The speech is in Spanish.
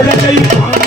ahí